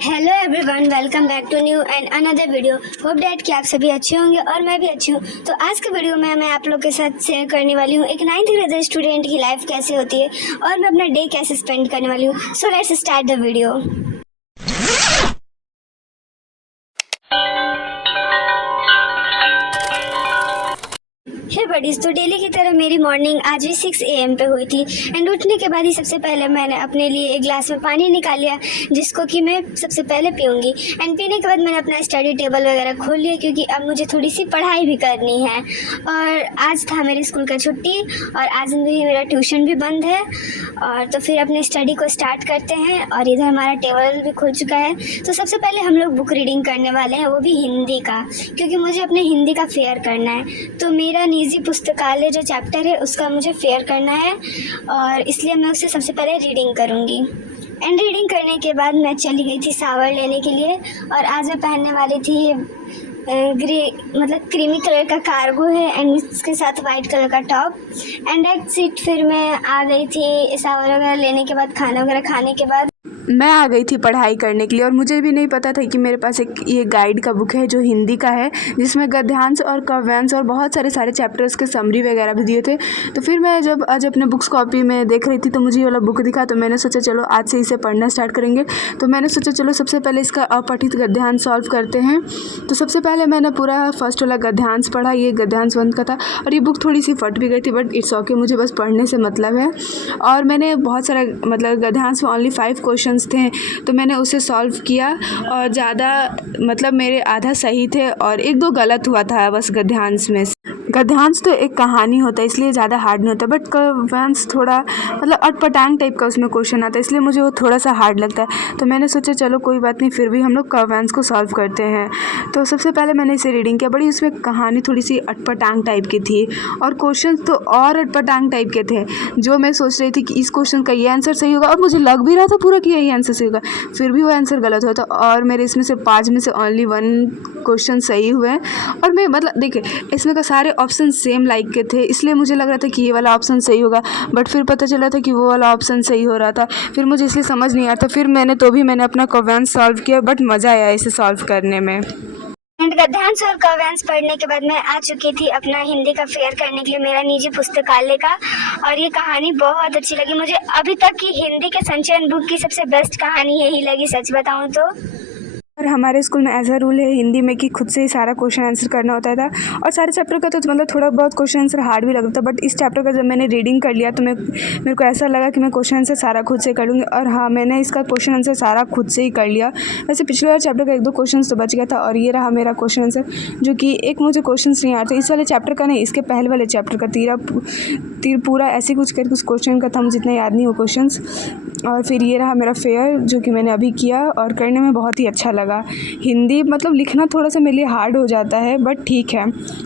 Hello everyone, welcome back to new and another video. Hope that कि आप सभी अच्छे होंगे और मैं भी अच्छी हूँ। तो आज के वीडियो में मैं आप लोग के साथ शेयर करने वाली हूँ एक 9th ग्रेड स्टूडेंट की लाइफ कैसे होती है और मैं अपना डे कैसे स्पेंड करने वाली हूँ। So let's start the video. Hey buddies, तो डेली की तरह मेरी मॉर्निंग आज भी 6 AM पे हुई थी एंड उठने के बाद ही सबसे पहले मैंने अपने लिए एक ग्लास में पानी निकाल लिया जिसको कि मैं सबसे पहले पीऊँगी। एंड पीने के बाद मैंने अपना स्टडी टेबल वगैरह खोल लिया क्योंकि अब मुझे थोड़ी सी पढ़ाई भी करनी है। और आज था मेरे स्कूल का छुट्टी और आज भी मेरा ट्यूशन भी बंद है। और तो फिर अपने स्टडी को स्टार्ट करते हैं और इधर हमारा टेबल भी खुल चुका है। तो सबसे पहले हम लोग बुक रीडिंग करने वाले हैं, वो भी हिंदी का, क्योंकि मुझे अपने हिंदी का फेयर करना है। तो मेरा निजी पुस्तकालय जो चैप्टर है उसका मुझे फेयर करना है और इसलिए मैं उससे सबसे पहले रीडिंग करूँगी। एंड रीडिंग करने के बाद मैं चली गई थी शावर लेने के लिए और आज मैं पहनने वाली थी ग्रे मतलब क्रीमी कलर का कार्गो है एंड इसके साथ वाइट कलर का टॉप। And that's it. फिर मैं आ गई थी शावर वगैरह लेने के बाद, खाना वगैरह खाने के बाद मैं आ गई थी पढ़ाई करने के लिए और मुझे भी नहीं पता था कि मेरे पास एक ये गाइड का बुक है जो हिंदी का है, जिसमें गद्यांश और काव्यांश और बहुत सारे चैप्टर्स के समरी वगैरह भी दिए थे। तो फिर मैं जब आज अपने बुक्स कॉपी में देख रही थी तो मुझे ये वाला बुक दिखा, तो मैंने सोचा चलो आज से इसे पढ़ना स्टार्ट करेंगे। तो मैंने सोचा चलो सबसे पहले इसका अपठित गद्यांश सॉल्व करते हैं। तो सबसे पहले मैंने पूरा फर्स्ट वाला गद्यांश पढ़ा, ये गद्यांश 1 का था और ये बुक थोड़ी सी फट भी गई थी बट इट्स ओके, मुझे बस पढ़ने से मतलब है। और मैंने बहुत सारा मतलब गद्यांश में ओनली 5 क्वेश्चन थे तो मैंने उसे सॉल्व किया और ज़्यादा मतलब मेरे आधा सही थे और 1-2 गलत हुआ था बस गद्यांश में। गद्यांश तो एक कहानी होता है इसलिए ज़्यादा हार्ड नहीं होता, बट काव्यांश थोड़ा मतलब अटपटांग टाइप का उसमें क्वेश्चन आता है इसलिए मुझे वो थोड़ा सा हार्ड लगता है। तो मैंने सोचा चलो कोई बात नहीं, फिर भी हम लोग काव्यांश को सॉल्व करते हैं। तो सबसे पहले मैंने इसे रीडिंग किया, बड़ी उसमें कहानी थोड़ी सी अटपटांग टाइप की थी और क्वेश्चन तो और अटपटांग टाइप के थे। जो मैं सोच रही थी कि इस क्वेश्चन का ये आंसर सही होगा और मुझे लग भी रहा था पूरा कि यही आंसर सही होगा, फिर भी वो आंसर गलत हुआ था और मेरे इसमें से 5 में से ओनली 1 क्वेश्चन सही हुए। और मैं मतलब देखिए इसमें का सारे ऑप्शन सेम लाइक के थे इसलिए मुझे लग रहा था कि ये वाला ऑप्शन सही होगा, बट फिर पता चला था कि वो वाला ऑप्शन सही हो रहा था। फिर मुझे इसलिए समझ नहीं आया था, फिर मैंने अपना काव्यांश सॉल्व किया, बट मज़ा आया इसे सॉल्व करने में। एंड गद्यांश और काव्यांश पढ़ने के बाद मैं आ चुकी थी अपना हिंदी का फेयर करने के लिए मेरा निजी पुस्तकालय का। और ये कहानी बहुत अच्छी लगी मुझे, अभी तक की हिंदी के संचयन बुक की सबसे बेस्ट कहानी यही लगी, सच बताऊं तो। और हमारे स्कूल में ऐसा रूल है हिंदी में कि खुद से ही सारा क्वेश्चन आंसर करना होता था और सारे चैप्टर का तो मतलब थोड़ा बहुत क्वेश्चन आंसर हार्ड भी लगता था, बट इस चैप्टर का जब मैंने रीडिंग कर लिया तो मेरे को ऐसा लगा कि मैं क्वेश्चन आंसर सारा खुद से कर लूँगी। और हाँ, मैंने इसका क्वेश्चन आंसर सारा खुद से ही कर लिया। वैसे पिछले वाले चैप्टर का 1-2 क्वेश्चन तो बच गया था और ये रहा मेरा क्वेश्चन आंसर, जो कि एक मुझे क्वेश्चन नहीं आता इस वाले चैप्टर का, नहीं इसके पहले वाले चैप्टर का तीर पूरा ऐसे कुछ करके उस क्वेश्चन का था, मुझे इतना याद नहीं हो क्वेश्चन। और फिर ये रहा मेरा फेयर जो कि मैंने अभी किया और करने में बहुत ही अच्छा लगा। हिंदी मतलब लिखना थोड़ा सा मेरे लिए हार्ड हो जाता है बट ठीक है।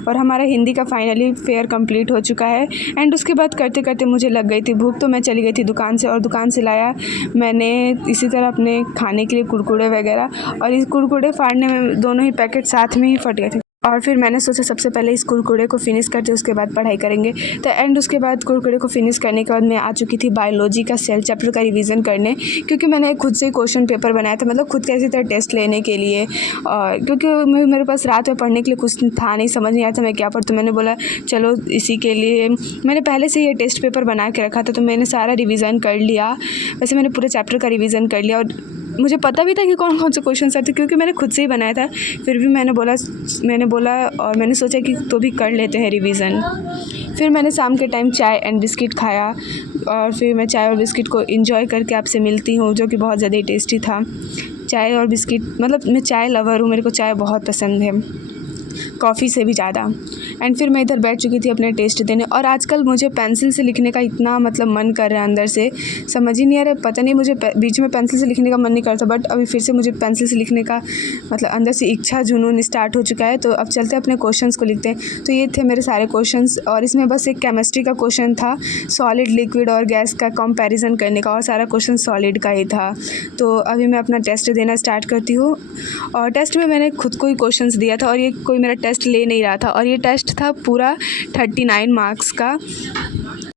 और हमारा हिंदी का फाइनली फेयर कंप्लीट हो चुका है। एंड उसके बाद करते करते मुझे लग गई थी भूख, तो मैं चली गई थी दुकान से और दुकान से लाया मैंने इसी तरह अपने खाने के लिए कुरकुरे वगैरह, और इस कुरकुरे फाड़ने में दोनों ही पैकेट साथ में ही फट गए थे। और फिर मैंने सोचा सबसे पहले इस कुरकुरे को फिनिश करते उसके बाद पढ़ाई करेंगे। तो एंड उसके बाद कुरकुरे को फिनिश करने के बाद मैं आ चुकी थी बायोलॉजी का सेल चैप्टर का रिवीजन करने, क्योंकि मैंने खुद से क्वेश्चन पेपर बनाया था, मतलब खुद कैसी तरह टेस्ट लेने के लिए। और क्योंकि मेरे पास रात में पढ़ने के लिए कुछ था नहीं, समझ नहीं आया था मैं क्या पढ़ूँ, तो मैंने बोला चलो इसी के लिए मैंने पहले से ये टेस्ट पेपर बना के रखा था, तो मैंने सारा रिविज़न कर लिया। वैसे मैंने पूरे चैप्टर का रिविज़न कर लिया और मुझे पता भी था कि कौन कौन से क्वेश्चन आते क्योंकि मैंने खुद से ही बनाया था। फिर भी मैंने बोला और मैंने सोचा कि तो भी कर लेते हैं रिवीजन। फिर मैंने शाम के टाइम चाय एंड बिस्किट खाया और फिर मैं चाय और बिस्किट को एंजॉय करके आपसे मिलती हूँ, जो कि बहुत ज़्यादा टेस्टी था। चाय और बिस्किट मतलब मैं चाय लवर हूँ, मेरे को चाय बहुत पसंद है, कॉफ़ी से भी ज़्यादा। एंड फिर मैं इधर बैठ चुकी थी अपने टेस्ट देने और आजकल मुझे पेंसिल से लिखने का इतना मतलब मन कर रहा है अंदर से, समझ ही नहीं आ रहा, पता नहीं मुझे बीच में पेंसिल से लिखने का मन नहीं करता, बट अभी फिर से मुझे पेंसिल से लिखने का मतलब अंदर से इच्छा जुनून स्टार्ट हो चुका है। तो अब चलते अपने क्वेश्चंस को लिखते हैं। तो ये थे मेरे सारे क्वेश्चंस और इसमें बस एक केमिस्ट्री का क्वेश्चन था, सॉलिड लिक्विड और गैस का कंपैरिजन करने का, और सारा क्वेश्चन सॉलिड का ही था। तो अभी मैं अपना टेस्ट देना स्टार्ट करती हूँ। और टेस्ट में मैंने खुद को ही क्वेश्चंस दिया था और ये कोई मेरा टेस्ट ले नहीं रहा था और ये टेस्ट था पूरा 39 मार्क्स का।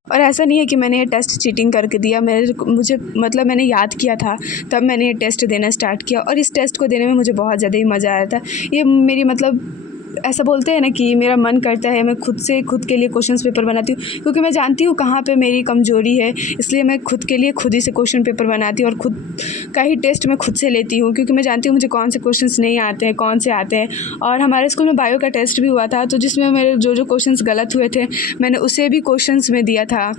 और ऐसा नहीं है कि मैंने ये टेस्ट चीटिंग करके दिया, मुझे मतलब मैंने याद किया था तब मैंने ये टेस्ट देना स्टार्ट किया और इस टेस्ट को देने में मुझे बहुत ज़्यादा ही मज़ा आया था। ये मेरी मतलब ऐसा बोलते हैं ना कि मेरा मन करता है मैं खुद के लिए क्वेश्चन पेपर बनाती हूँ, क्योंकि मैं जानती हूँ कहाँ पे मेरी कमज़ोरी है, इसलिए मैं खुद के लिए खुद ही से क्वेश्चन पेपर बनाती हूँ और खुद का ही टेस्ट मैं खुद से लेती हूँ, क्योंकि मैं जानती हूँ मुझे कौन से क्वेश्चंस नहीं आते हैं, कौन से आते हैं। और हमारे स्कूल में बायो का टेस्ट भी हुआ था, तो जिसमें मेरे जो क्वेश्चंस गलत हुए थे मैंने उसे भी क्वेश्चंस में दिया था।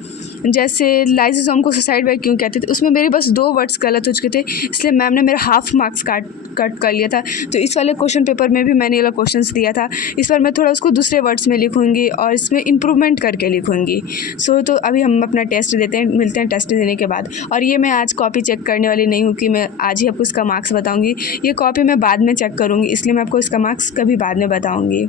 जैसे लाइसोसोम को सुसाइड बाय क्यों कहते थे, उसमें मेरे बस 2 वर्ड्स गलत हो चुके थे, इसलिए मैम ने मेरा हाफ मार्क्स कट कर लिया था। तो इस वाले क्वेश्चन पेपर में भी मैंने ये वाला क्वेश्चंस दिया था। इस बार मैं थोड़ा उसको दूसरे वर्ड्स में लिखूँगी और इसमें इम्प्रूवमेंट करके लिखूँगी। तो अभी हम अपना टेस्ट देते हैं, मिलते हैं टेस्ट देने के बाद। और ये मैं आज कॉपी चेक करने वाली नहीं हूँ कि मैं आज ही आपको इसका मार्क्स बताऊँगी, ये कॉपी मैं बाद में चेक करूँगी, इसलिए मैं आपको इसका मार्क्स कभी बाद में बताऊँगी।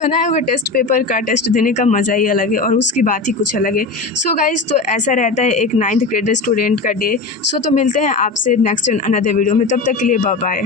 बनाए हुए टेस्ट पेपर का टेस्ट देने का मज़ा ही अलग है और उसकी बात ही कुछ अलग है। सो गाइज़, तो ऐसा रहता है एक 9th ग्रेड स्टूडेंट का डे। तो मिलते हैं आपसे नेक्स्ट इन अनदर वीडियो में, तब तक के लिए बाय बाय।